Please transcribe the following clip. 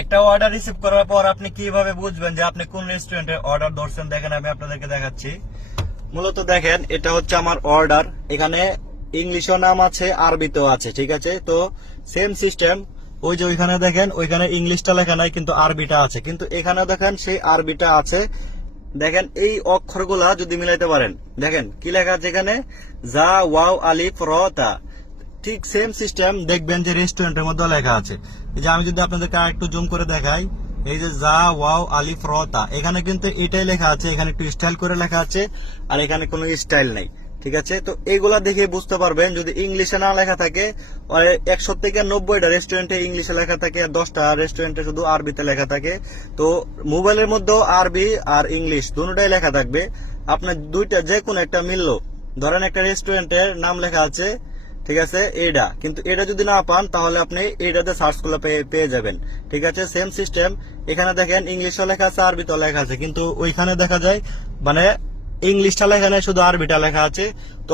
একটা order receive করার পর আপনি কিভাবে বুঝবেন যে আপনি কোন রেস্টুরেন্টে অর্ডার ধরছেন? দেখেন আমি আপনাদেরকে দেখাচ্ছি। মূলত দেখেন এটা হচ্ছে আমার অর্ডার, এখানে ইংলিশও নাম আছে আরবিতেও আছে, ঠিক আছে? তো সেম সিস্টেম, ওই যে ওইখানে দেখেন ওইখানে ইংলিশটা লেখা নাই কিন্তু আরবিটা আছে, কিন্তু এখানে দেখেন সেই আরবিটা আছে। দেখেন এই অক্ষরগুলা যদি মিলাইতে পারেন, দেখেন কি লেখা আছে এখানে, জা ওয়াও আলিফ র তা। ঠিক সেম সিস্টেম দেখবেন যে রেস্টুরেন্টের মধ্যে লেখা আছে। এই যে আমি যদি আপনাদেরকে আরেকটু জুম করে দেখাই, এই যে জা ওয়াও আলিফ র তা, এখানে কিন্তু এটাই লেখা আছে, এখানে একটু স্টাইল করে লেখা আছে, আর এখানে কোনো স্টাইল নেই, ঠিক আছে? তো এইগুলা দেখে বুঝতে পারবেন যদি ইংলিশে না লেখা থাকে। 100 থেকে 90টা রেস্টুরেন্টে ইংলিশে লেখা থাকে, আর 10টা রেস্টুরেন্টে শুধু আরবিতে লেখা থাকে। তো মোবাইলের মধ্যেও আরবি আর ইংলিশ দুটোটাই লেখা থাকবে। আপনার দুইটা যে কোনো একটা মিললো, ধরেন একটা রেস্টুরেন্টের নাম লেখা আছে, ঠিক আছে, এটা কিন্তু এটা যদি না পান তাহলে আপনি এটাতে সার্চ করলে পেয়ে যাবেন, ঠিক আছে? সেম সিস্টেম, এখানে দেখেন ইংলিশও লেখা আছে আরবিতেও লেখা আছে, কিন্তু ওইখানে দেখা যায় মানে ইংলিশটা লেখা নেই, শুধু আরবিটা লেখা আছে। তো